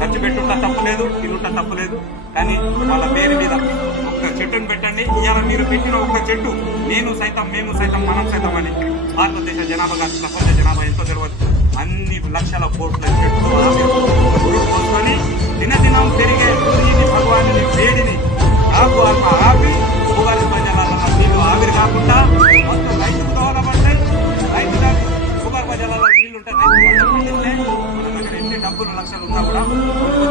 ఖర్చు పెట్టుంటా తప్పలేదు, తినుంటా తప్పలేదు. కానీ వాళ్ళ పేరు మీద ఒక్క చెట్టును పెట్టండి. ఇవాళ మీరు పెట్టిన ఒక్క చెట్టు నేను సైతం, మేము సైతం, మనం సైతం అని భారతదేశ జనాభా కాదు, ప్రపంచ జనాభా ఎంతో తెలియదు. అన్ని లక్షల కోట్ల చెట్లు పోసుకొని దినదినం పెరిగే సూర్యుని భగవాను వేడిని ఆకు అల్ప ఆపి భూగర్భ జలాలలో నీళ్లు ఆవిరి కాకుండా మొత్తం రైతుకు దోహదపడతాయి. రైతు దానికి భూగర్భ జలాలలో నీళ్లు ఉంటాయి. రైతు పండిస్తే మన దగ్గర ఎన్ని డబ్బులు లక్షలు ఉన్నా కూడా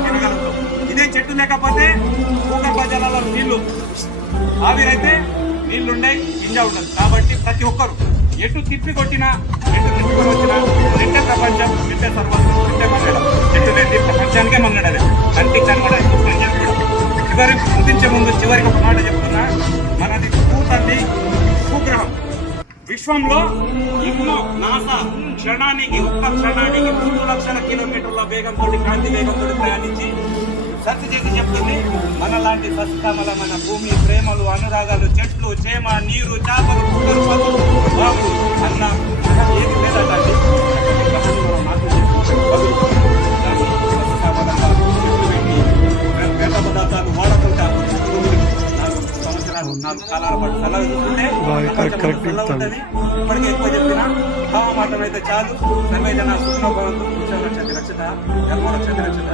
తినగలుగుతాం. ఇదే చెట్టు లేకపోతే భూగర్భ జలాలలో నీళ్లు ఆవిరైతే నీళ్లుండే గింజ ఉండదు. కాబట్టి ప్రతి ఒక్కరు ఎటు తిప్పి కొట్టినా, ఎటు తిప్పుకొని వచ్చినా నింటే ప్రపంచం, నింటే సర్వస్వం, నింటే మంగళం. చెట్టు లేని ప్రపంచానికే మంగళలే. కంటికి కనబడాలి చివరి ముగించే ముందు చివరికి ఒక మాట చెప్తున్నా. మనది భూతల్లి భూగ్రహం. విశ్వంలో ఎన్నో నాసా క్షణానికి, ఒక్క క్షణానికి 3 లక్షల కిలోమీటర్ల వేగంతో, కాంతి వేగంతో ప్రయాణించి సర్చ్ చేసి చెప్తుంది మనలాంటి సస్యకమలమైన భూమి, ప్రేమలు, అనురాగాలు, చెట్లు, చేమ, నీరు, చేపలు, కుక్కలు, పదులు, బావులు అన్న ఏది లేదండి. వేద పదార్థాలు వాడకుండా 4 కాలాల పాటు సెలవు చూస్తుంటే ఉంటుంది. ఇప్పటికే ఎక్కువ చెప్పినా భావమాటం అయితే చాలు. సర్వే జన సుఖనో భవంతు. రక్షత, రక్షత, రక్షత.